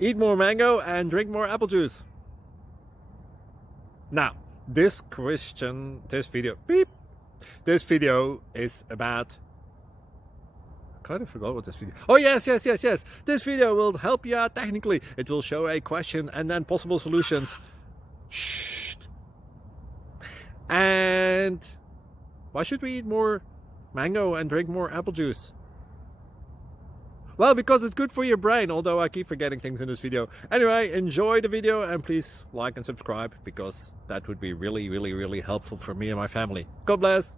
Eat more mango and drink more apple juice. Now, this video is about, I kind of forgot what this video. Oh, yes. This video will help you out technically. It will show a question and then possible solutions. Shh. And why should we eat more mango and drink more apple juice? Well, because it's good for your brain, although I keep forgetting things in this video. Anyway, enjoy the video and please like and subscribe, because that would be really helpful for me and my family. God bless!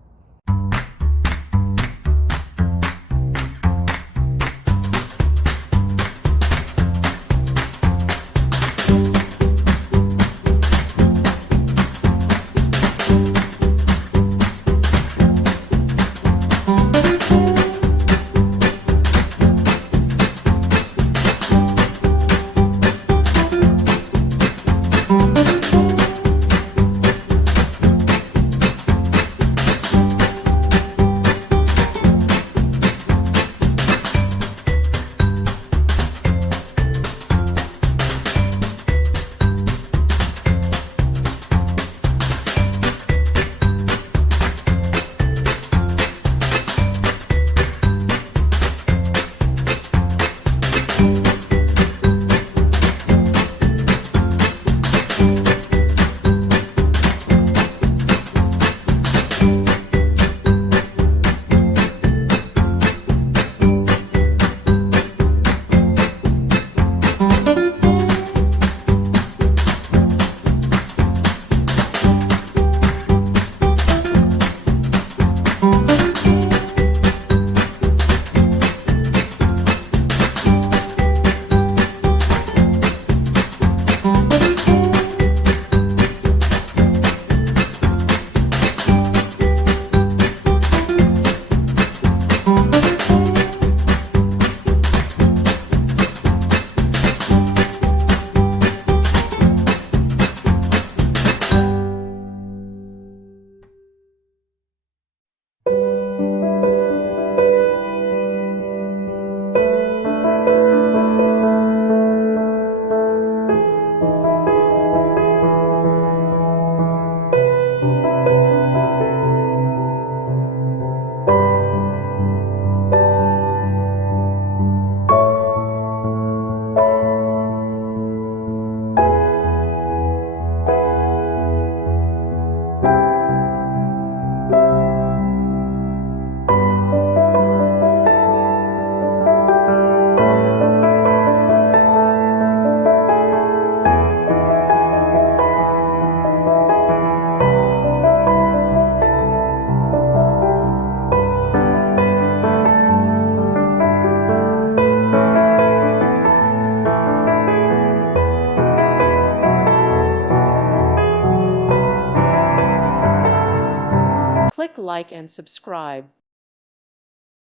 Click like and subscribe.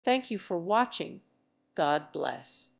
Thank you for watching. God bless.